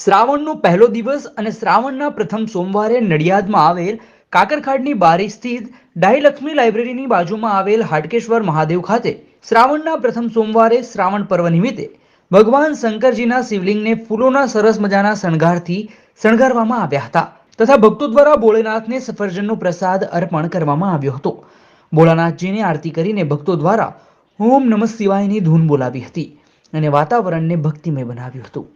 શ્રાવણનો પહેલો દિવસ અને શ્રાવણના પ્રથમ સોમવારે નડિયાદમાં આવેલ કાકરખાડની બારી સ્થિત ડાહીલક્ષ્મી લાઇબ્રેરીની બાજુમાં આવેલ હાટકેશ્વર મહાદેવ ખાતે શ્રાવણના પ્રથમ સોમવારે શ્રાવણ પર્વ નિમિત્તે ભગવાન શંકરજીના શિવલિંગને ફૂલોના સરસ મજાના શણગારથી શણગારવામાં આવ્યા હતા તથા ભક્તો દ્વારા ભોળેનાથને સફરજનનો પ્રસાદ અર્પણ કરવામાં આવ્યો હતો। ભોળાનાથજીની આરતી કરીને ભક્તો દ્વારા ઓમ નમઃ શિવાયની ધૂન બોલાવી હતી અને વાતાવરણને ભક્તિમય બનાવ્યું હતું।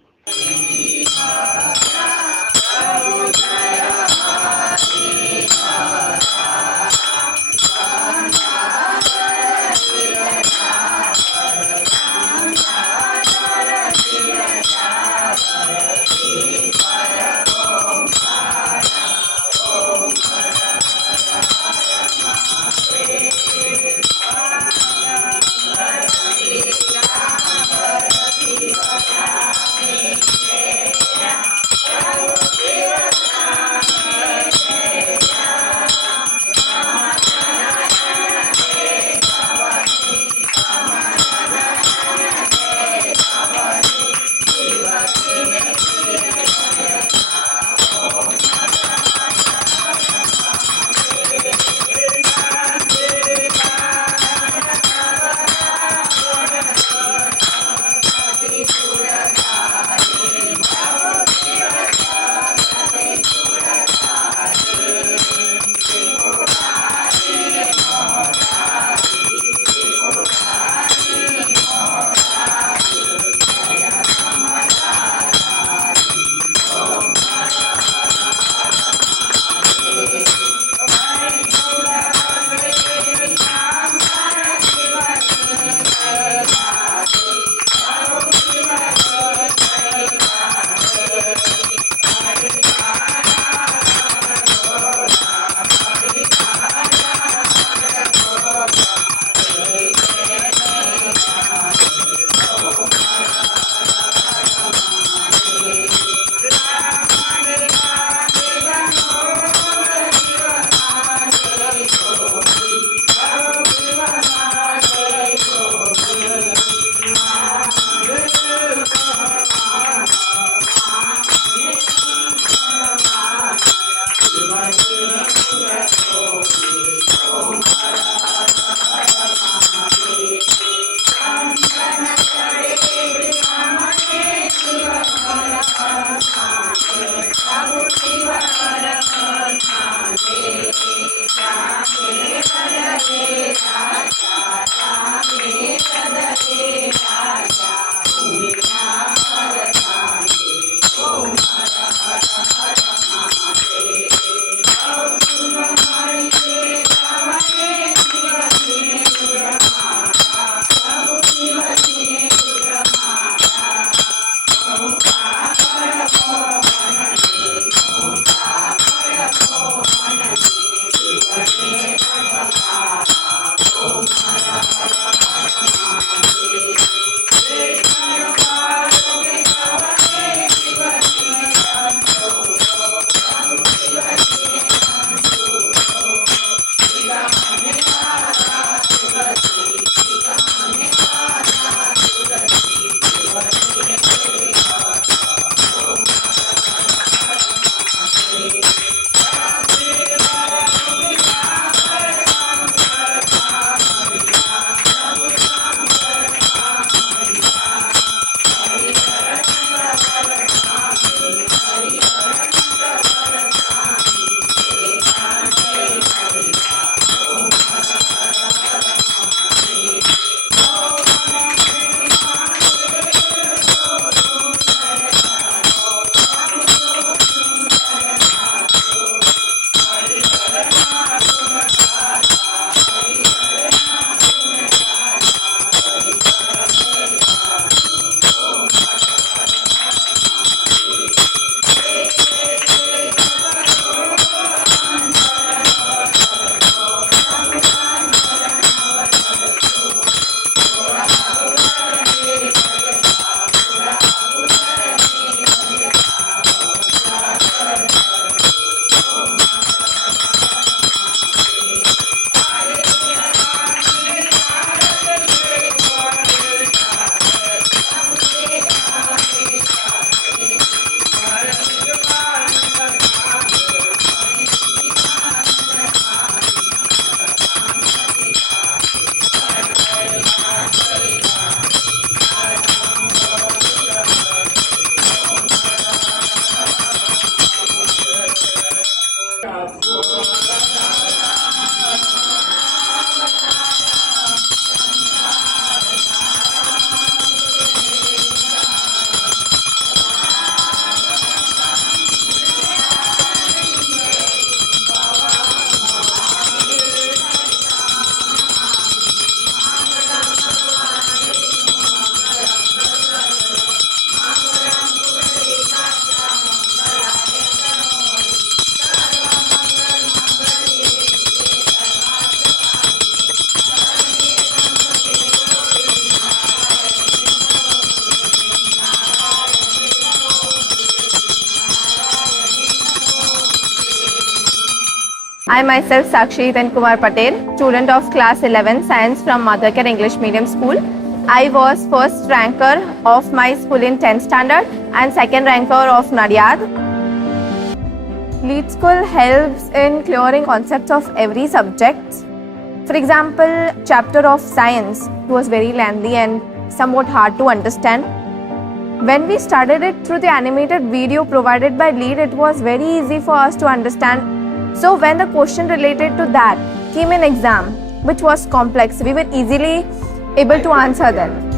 I myself, Sakshi Then Kumar Patel, student of class 11 science from Mothercare English Medium School. I was first ranker of my school in 10th standard and second ranker of Nadiad. Lead School helps in clearing concepts of every subject. For example, chapter of science was very lengthy and somewhat hard to understand. When we studied it through the animated video provided by Lead, it was very easy for us to understand. So when the question related to that came in exam, which was complex, we were easily able to answer them.